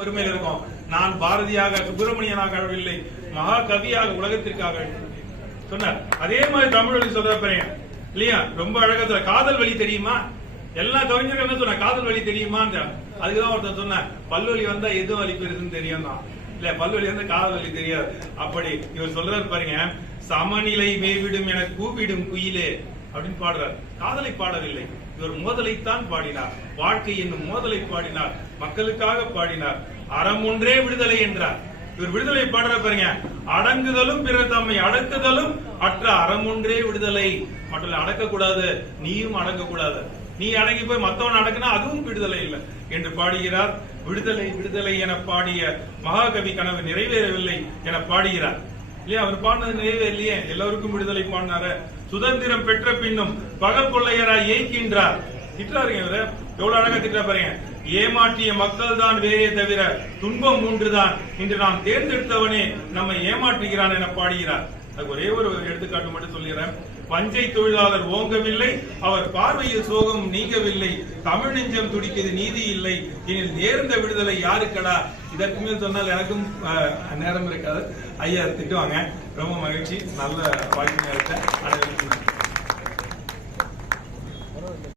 ஒருமையில் இருக்கும். நான் பாரதியாக சுப்பிரமணியனாகவில்லை, மகா கவியாக உலகத்திற்காக சொன்னார். அதே மாதிரி தமிழ் சொல்ற பாருங்க இல்லையா, ரொம்ப அழகா காதல் வழி தெரியுமா, எல்லா கவிஞர்கள் என்ன சொன்ன காதல் வழி தெரியுமா, அதுக்குதான் ஒருத்தர் சொன்ன பல்வழி வந்தா எது வழி பெறுதுன்னு தெரியும் தான், இல்ல பல்வழி வந்து காதல் வழி தெரியாது. அப்படி இவர் சொல்றாரு பாருங்க, சமநிலை மேவிடும் என கூப்பிடும் குயிலே அப்படின்னு பாடுறார். காதலை பாடவில்லை, இவர் மோதலைத்தான் பாடினார். வாழ்க்கை என்னும் மோதலை பாடினார், மக்களுக்காக பாடினார். அறம் ஒன்றே விடுதலை என்றார். இவர் விடுதலை பாடுற பாருங்க, அடங்குதலும் பிற தம்மை அடக்குதலும் அற்ற அறம் ஒன்றே விடுதலை. மட்டும் அடக்க கூடாது, நீயும் அடக்க கூடாது, நீ அடங்கி போய் மத்தவன் அடக்குனா அதுவும் விடுதலை இல்லை என்று பாடுகிறார். விடுதலை விடுதலை என பாடிய மகாகவி கனவு நிறைவேறவில்லை என பாடுகிறார் இல்லையா. அவர் பாடினது நிறைவேறலையே, எல்லாருக்கும் விடுதலை பாடினாரு. சுதந்திரம் பெற்ற பின்னும் பகல் கொள்ளையராய் ஏய்க்கின்றார். திட்டாருங்க இவரு, எவ்வளவு அழகா திட்டா பாருங்க. ஏமாற்றிய மக்கள் தான் வேறே தவிர துன்பம் ஒன்றுதான், இன்று நாம் தேர்ந்தெடுத்தவனே நம்மை ஏமாற்றுகிறான் என பாடுகிறார். அது ஒரே ஒரு எடுத்துக்காட்டு மட்டும் சொல்லிடுறேன். பஞ்சை தொழிலாளர் ஓங்கவில்லை, அவர் பார்வையில் சோகம் நீங்கவில்லை, தமிழ் நெஞ்சம் துடிக்கிறது நீதி இல்லை, இதில் நேர்ந்த விடுதலை யாருக்கடா. இதற்கு மேல் சொன்னால் எனக்கும் நேரம் இருக்காது, ஐயா திட்டுவாங்க. ரொம்ப மகிழ்ச்சி, நல்ல வாய்ப்பு.